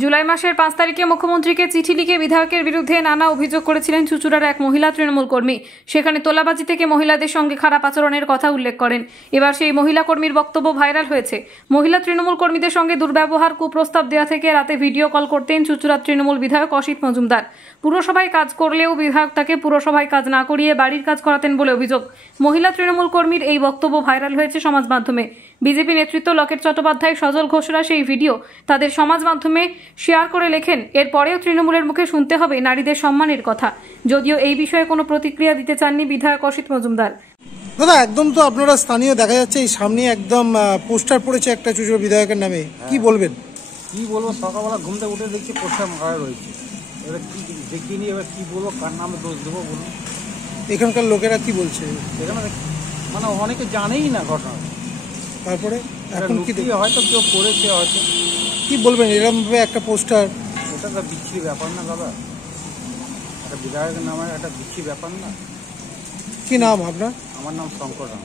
জুলাই মাসের 5 তারিখে মুখ্যমন্ত্রীকে চিঠি লিখে বিধায়কের বিরুদ্ধে নানা অভিযোগ করেছিলেন চুঁচুড়ার এক মহিলা তৃণমূল কর্মী। সেখানে তোলাবাজি থেকে মহিলাদের সঙ্গে খারাপ আচরণের কথা উল্লেখ করেন। এবার সেই মহিলা কর্মীর বক্তব্য ভাইরাল হয়েছে। মহিলা তৃণমূল কর্মীদের সঙ্গে দুর্ব্যবহার, কুপ্রস্তাব দেওয়া থেকে রাতে ভিডিও কল করতেন চুঁচুড়ার তৃণমূল বিধায়ক অসিত মজুমদার। পুরসভায় কাজ করলেও বিধায়ক তাকে পুরসভায় কাজ না করিয়ে বাড়ির কাজ করাতেন বলে অভিযোগ। মহিলা তৃণমূল কর্মীর এই বক্তব্য ভাইরাল হয়েছে সমাজ মাধ্যমে। বিজেপি নেতৃত্ব লকেট চট্টোপাধ্যায়, সজল ঘোষরা সেই ভিডিও তাদের সমাজ মাধ্যমে শেয়ার করে লেখেন, এরপরেও তৃণমূলের মুখে শুনতে হবে নারীদের সম্মানের কথা। যদিও এই বিষয়ে কোনো প্রতিক্রিয়া দিতে চাননি বিধায়ক অসিত মজুমদার। দাদা, একদম তো আপনারা স্থানীয়, দেখা যাচ্ছে এই সামনে একদম পোস্টার পড়েছে একটা চুঁচুড়া বিধায়কের নামে, কি বলবেন? কি বলবো, সকালবেলা ঘুম থেকে উঠে দেখছি পোস্টার মারা রয়েছে। এবার কি দেখিনি, এবার কি বলবো, কার নামে দোষ দেবো বলুন? এখানকার লোকেরা কি বলছে? এখানে মানে অনেকে জানেই না ঘটনা। তারপরে এখন কি হয়তো কেউ করেছে, হয়তো কি বলবেন এরকম ভাবে একটা পোস্টার? এটা তো বিচ্ছিরি ব্যাপার না দাদা, একটা বিধায়কের নামে একটা বিচ্ছিরি ব্যাপার না। কি নাম আপনার? আমার নাম শঙ্কর রাম।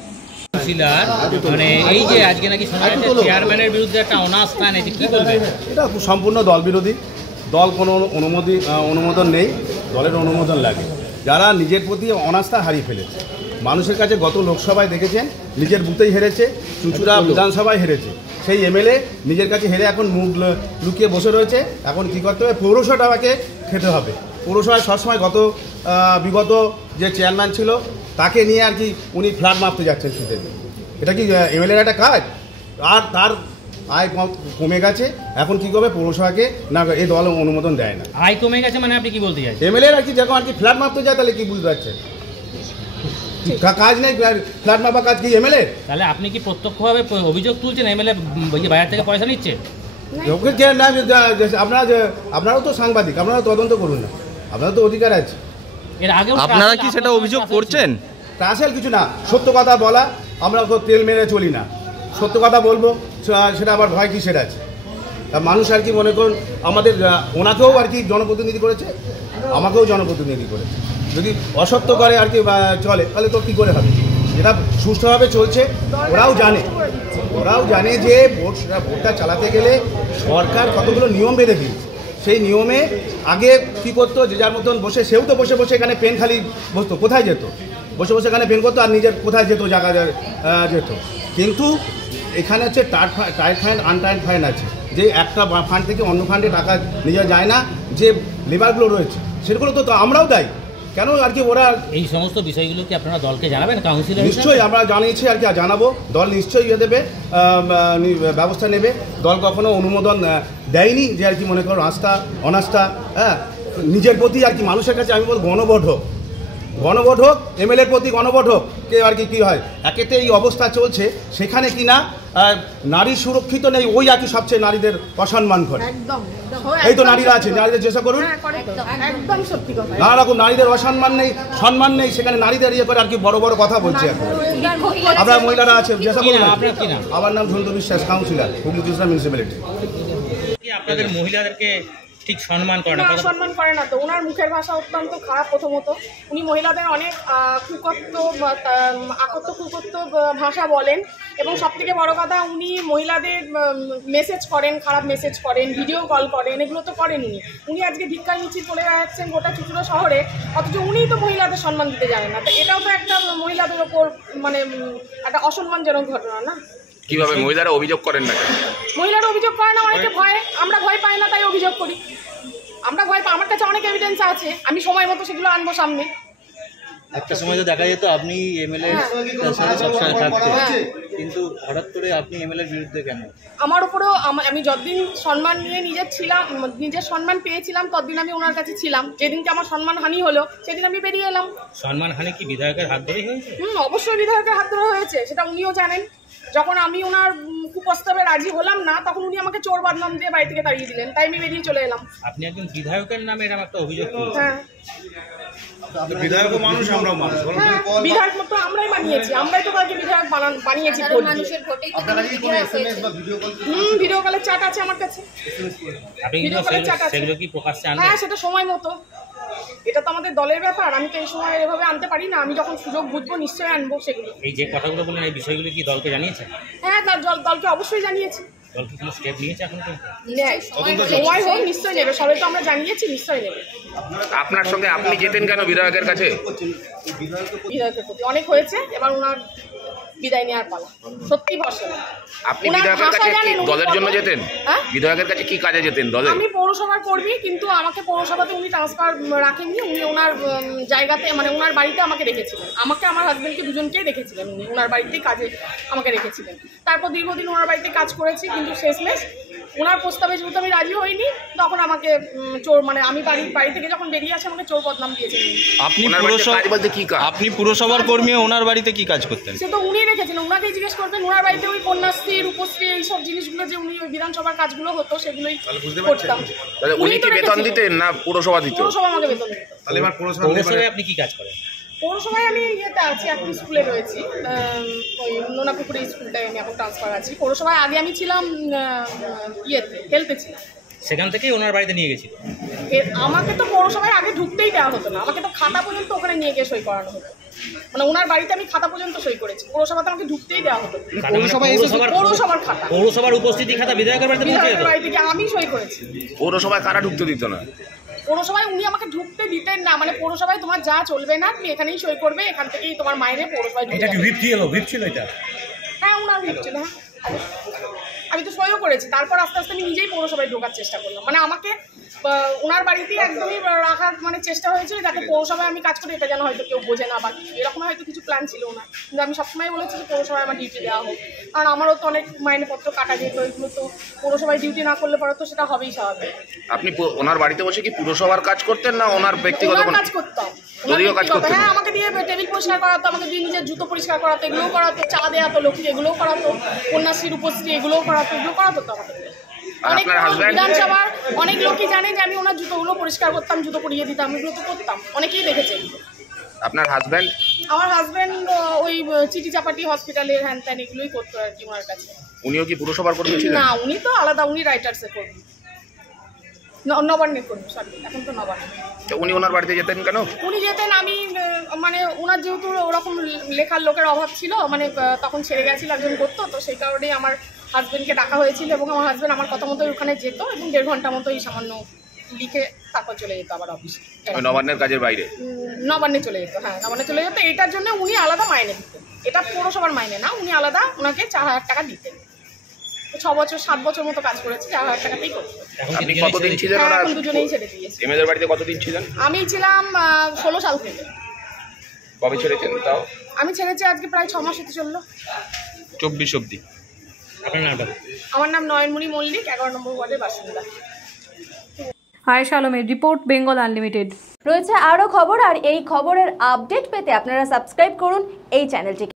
মানে এই যে আজকে নাকি চেয়ারম্যানের বিরুদ্ধে একটা অনাস্থা এনেছে, কি বলবেন? এটা সম্পূর্ণ দল বিরোধী। দল কোনো অনুমোদন নেই, দলের অনুমোদন লাগে। যারা নিজের প্রতি অনাস্থা হারিয়ে ফেলেছে, মানুষের কাছে গত লোকসভায় দেখেছেন নিজের বুথেই হেরেছে, চুঁচুড়া বিধানসভায় হেরেছে। সেই এমএলএ নিজের কাছে হেরে এখন মুখ লুকিয়ে বসে রয়েছে। এখন কী করতে হবে? পৌরসভাকে খেতে হবে। পৌরসভায় সবসময় বিগত যে চেয়ারম্যান ছিল তাকে নিয়ে আর কি উনি ফ্ল্যাট মাপতে যাচ্ছেন ছুটে। এটা কি এমএলএর একটা কাজ? আর তার আয় কমে গেছে, এখন কি করবে? পৌরসভাকে না, এই দল অনুমোদন দেয় না। আয় কমে গেছে মানে আপনি কি বলতে চাইছেন? এমএলএ আর কি যখন আর কি ফ্ল্যাট মাপতে যায়, তাহলে কি বুঝতে পারছেন? কাজ নেই, ফ্ল্যাট মাপা কাজ কি এমএলএ? তাহলে আপনি কি প্রত্যক্ষভাবে অভিযোগ তুলছেন এমএলএ বাজার থেকে পয়সা নিচ্ছে? আপনারাও তো সাংবাদিক, আপনারা তদন্ত করুন না, আপনারা তো অধিকার আছে। এর আগে আপনারা কি সেটা অভিযোগ করছেন? আসল কিছু না, সত্য কথা বলা, আমরা তেল মেরে চলি না। সত্য কথা বলবো, সেটা আবার ভয় কিসের আছে? মানুষ আর কি মনে করুন, আমাদের ওনাকেও আর কি জনপ্রতিনিধি করেছে, আমাকেও জনপ্রতিনিধি করেছে। যদি অসত্য করে আর কি চলে, তাহলে তো কী করে হবে? এটা সুষ্ঠুভাবে চলছে, ওরাও জানে যে ভোটটা চালাতে গেলে সরকার কতগুলো নিয়ম বেঁধে দিয়েছে। সেই নিয়মে আগে কী করতো, যে যার মতন বসে, সেও তো বসে বসে এখানে পেন খালি বসতো, কোথায় যেত? বসে বসে এখানে পেন করতো, আর নিজের কোথায় যেত, জায়গা যেত। কিন্তু এখানে হচ্ছে টাইট ফান্ড, আনটাইট ফান্ড আছে, যে একটা ফান্ড থেকে অন্য ফান্ডে টাকা নিয়ে যায় না। যে লেবারগুলো রয়েছে সেগুলো তো আমরাও দেয়, কেন আর কি ওরা? এই সমস্ত বিষয়গুলো কি আপনারা দলকে জানাবেন? কাউন্সিলর নিশ্চয়ই আমরা জানিয়েছি আর কি, জানাবো। দল নিশ্চয়ই দেবে, ব্যবস্থা নেবে। দল কখনো অনুমোদন দেয়নি যে আর কি মনে করো অনাস্থা, হ্যাঁ, নিজের প্রতি আর কি মানুষের কাছে আমি বলবো গণভোট হোক, এমএলএর প্রতি গণভোট হোক। কে আর কি হয়, একেতে এই অবস্থা চলছে, সেখানে কি না নারী সুরক্ষিত নেই, ওই আর কি সবচেয়ে নারীদের অসম্মান করে। এই তো নারীরা আছে, নারীদের চেষ্টা করুন। নানা রকম নারীদের অসম্মান নেই, সম্মান নেই, সেখানে নারীদের ইয়ে করে আর কি বড় বড় কথা বলছে। এখন আপনারা মহিলারা আছে, চেষ্টা করুন। আমার নাম ঝন্টু বিশ্বাস, কাউন্সিলর, হুগলি চুঁচুড়া মিউনিসিপ্যালিটি। আপনাদের মহিলাদেরকে ঠিক সম্মান করে না? সম্মান করে না তো। ওনার মুখের ভাষা অত্যন্ত খারাপ। প্রথমত উনি মহিলাদের অনেক কুকত্ব ভাষা বলেন, এবং সবথেকে বড় কথা উনি মহিলাদের মেসেজ করেন, খারাপ মেসেজ করেন, ভিডিও কল করেন, এগুলো তো করেন উনি। উনি আজকে ভিক্ষা মিছিল করে যাচ্ছেন গোটা চুঁচুড়া শহরে, অথচ উনিই তো মহিলাদের সম্মান দিতে জানেন না। তো এটাও তো একটা মহিলাদের ওপর মানে একটা অসম্মানজনক ঘটনা না? কিভাবে মহিলারা অভিযোগ করেন না? মহিলারা অভিযোগ করে না, অনেকে ভয়ে। আমরা ভয় পাই না, তাই অভিযোগ করি। আমরা ভয় পাই, আমার কাছে অনেক এভিডেন্স আছে, আমি সময় মতো সেগুলো আনবো সামনে। একটা সময় তো দেখা যেত আপনি এমএলএ সাথে সবসময় থাকতেন, কিন্তু হঠাৎ করে আপনি এমএলএর বিরুদ্ধে কেন? আমার উপরেও আমি যতদিন সম্মান নিয়ে নিজের সম্মান পেয়েছিলাম, ততদিন আমি ওনার কাছে ছিলাম। যেদিনকে আমার সম্মান হানি হলো, সেদিন আমি বেরিয়ে এলাম। সম্মান হানি কি বিধায়কের হাত ধরেই হয়েছে? অবশ্যই বিধায়কের হাত ধরে হয়েছে, সেটা উনিও জানেন। যখন আমি ওনার কুপ্রস্তাবে রাজি হলাম না, তখন উনি আমাকে চোর বদনাম দিয়ে বাড়ি থেকে তাড়িয়ে দিলেন, তাই আমি বেরিয়ে চলে এলাম। আপনি একজন বিধায়কের নামে এরকম একটা অভিযোগ? হ্যাঁ, বিধায়ক মানুষ, আমরাও মানুষ। বিধায়ক মতো আমরাই বানিয়েছি, আমরাই তো তাকে বিধায়ক বানিয়েছি। ভিডিও কলের চাট আছে আমার কাছে। হ্যাঁ, সেটা সময় মতো। এটা তো আমাদের দলের ব্যাপার, আমি তো এই সময় এভাবে আনতে পারি না। আমি যখন সুযোগ বুঝবো নিশ্চয়ই আনবো সেগুলো। এই যে কথাগুলো বললেন, এই বিষয়গুলো কি দলকে জানিয়েছেন? হ্যাঁ, দলকে অবশ্যই জানিয়েছি। দল কি কোনো স্টেপ নিয়েছে এখন তো? সময় হোক নিশ্চয়ই নেবে, সবাই তো আমরা জানিয়েছি, নিশ্চয়ই নেবে। আপনার সঙ্গে আপনি যেতেন কেন বিধায়কের কাছে? বিধায়কের প্রতি অনেক হয়েছে, এবার ওনার বিদায় নেওয়ার পালা। সত্যি ভরসা। আপনি বিধায়কের কাছে কি দলের জন্য যেতেন? বিধায়কের কাছে কি কাজে যেতেন দলে? আমি পৌরসভার কর্মী, কিন্তু আমাকে পৌরসভাতে উনি ট্রান্সফার রাখেননি। উনি ওনার জায়গাতে মানে ওনার বাড়িতে আমাকে রেখেছিলেন, আমাকে আমার হাজবেন্ডকে দুজনকেই রেখেছিলেন উনি, ওনার বাড়িতেই কাজে আমাকে রেখেছিলেন। তারপর দীর্ঘদিন ওনার বাড়িতে কাজ করেছি, কিন্তু শেষমেশ ওনার প্রস্তাবে যেহেতু আমি রাজি হইনি, তখন আমাকে চোর মানে আমি বাড়ি থেকে যখন বেরিয়ে আসে আমাকে চোর বদনাম দিয়েছেন। আপনি পুরসভার কর্মী, ওনার বাড়িতে কি কাজ করতেন? সে তো উনি রেখেছিলেন, ওনাকেই জিজ্ঞেস করবেন। ওনার বাড়িতে ওই কন্যাশ্রী, রূপশ্রী এইসব জিনিসগুলো যে উনি ওই বিধানসভার কাজগুলো হতো সেগুলোই করতাম। উনি কি বেতন দিতেন না পুরসভা দিত? পৌরসভা আমাকে বেতন দিত। তাহলে এবার পৌরসভায় আপনি কি কাজ করেন? পৌরসভায় আমি ইয়েতে আছি, এখন স্কুলে রয়েছি, ওই নোনাপুকুরে স্কুলটায় আমি এখন ট্রান্সফার আছি। পৌরসভায় আগে আমি ছিলাম ইয়েতে হেলথে ছিলাম, সেখান থেকেই ওনার বাড়িতে নিয়ে গেছিল। আমাকে তো পৌরসভায় আগে ঢুকতেই দেওয়া হতো না, আমাকে তো খাতা পর্যন্ত ওখানে নিয়ে গিয়ে সই করানো হতো। মানে ওনার বাড়িতে আমি খাতা পর্যন্ত সই করেছি, পৌরসভাতে আমাকে ঢুকতেই দেওয়া হতো। পৌরসভার খাতা, পৌরসভার উপস্থিতি খাতা বিধায়কের বাড়িতে পৌঁছে যেত। বাড়ি থেকে আমি সই করেছি। পৌরসভায় কারা ঢুকতে দিত না? পৌরসভায় উনি আমাকে ঢুকতে দিতেন না, মানে পৌরসভায় তোমার যা চলবে না তুমি এখানেই সই করবে, এখান থেকেই তোমার মায়ের পৌরসভায় ঢুকতে। এটা কি হুইপ ছিল এটা? হ্যাঁ, ওনার হুইপ ছিল। হ্যাঁ, আমি তো সইও করেছি। তারপর আস্তে আস্তে আমি নিজেই পৌরসভায় ঢোকার চেষ্টা করলাম। মানে আমাকে ওনার বাড়িতেই একদমই রাখার মানে চেষ্টা হয়েছিল, যাতে পৌরসভায় আমি কাজ করি এটা যেন হয়তো কেউ বোঝে না বা কিছু, এরকম হয়তো কিছু প্ল্যান ছিল না। কিন্তু আমি সবসময় বলেছি যে পৌরসভায় আমার ডিউটি দেওয়া হোক, কারণ আমারও তো অনেক মাইনেপত্র কাটা যেত, এগুলো তো পৌরসভায় ডিউটি না করলে পরে তো সেটা হবেই স্বাভাবিক। আপনি ওনার বাড়িতে বসে কি পুরসভার কাজ করতেন না ওনার ব্যক্তিগত কাজ করতাম? কাজ করতেন? হ্যাঁ, আমাকে দিয়ে টেবিল পরিষ্কার করাতো, আমাকে দিয়ে নিজের জুতো পরিষ্কার করাতো, এগুলোও করাতো, চা দেওয়া তো লক্ষ্মী এগুলোও করাতো, কন্যাশ্রী, রূপশ্রী এগুলোও করাতো, এগুলো করাতো তো আমাকে। অনেক বিধানসভার অনেক লোকই জানে যে আমি ওনার জুতোগুলো পরিষ্কার করতাম, জুতো পরিয়ে দিতাম, এগুলো তো করতাম, অনেকেই দেখেছে। আপনার হাজব্যান্ড? আমার হাজব্যান্ড ওই চিঠি চাপাটি হসপিটালের হ্যান ত্যান এগুলোই করতো আর কি ওনার কাছে। উনিও কি পুরসভার কর্মী ছিলেন? না, উনি তো আলাদা, উনি রাইটার্সে করবেন, নবান্নের করবেন, সরি এখন তো নবান্ন। উনি ওনার বাড়িতে যেতেন কেন? উনি যেতেন, আমি মানে ওনার যেহেতু ওরকম লেখার লোকের অভাব ছিল, মানে তখন ছেড়ে গেছিল একজন করতো, তো সেই কারণেই আমার হাজব্যান্ডকে ডাকা হয়েছিল এবং আমার হাজব্যান্ড আমার কথা মতোই ওখানে যেত এবং 1.5 ঘন্টা মতোই সামান্য লিখে তারপর চলে যেত আবার অফিসে। নবান্নের কাজের বাইরে? নবান্নে চলে যেত, হ্যাঁ নবান্নে চলে যেত। এটার জন্য উনি আলাদা মাইনে দিতেন, এটা পৌরসভার মাইনে না, উনি আলাদা ওনাকে 4,000 টাকা দিতেন। 6 বছর 7 বছর মতো কাজ করেছি, 4,000 টাকাতেই করতো। আপনি কতদিন ছিলেন? এখন দুজনেই ছেড়ে দিয়েছি। এমএলএর বাড়িতে কতদিন ছিলেন? আমি ছিলাম 16 সাল থেকে। কবে ছেড়েছেন তাও? আমি ছেড়েছি আজকে প্রায় 6 মাস হতে চললো। 24 অবধি। আপনার নামটা? আমার নাম নয়নমণি মল্লিক, 11 নম্বর ওয়ার্ডের বাসিন্দা। আয়েশা আলমের রিপোর্ট, বেঙ্গল আনলিমিটেড। রয়েছে আরও খবর, আর এই খবরের আপডেট পেতে আপনারা সাবস্ক্রাইব করুন এই চ্যানেলটিকে।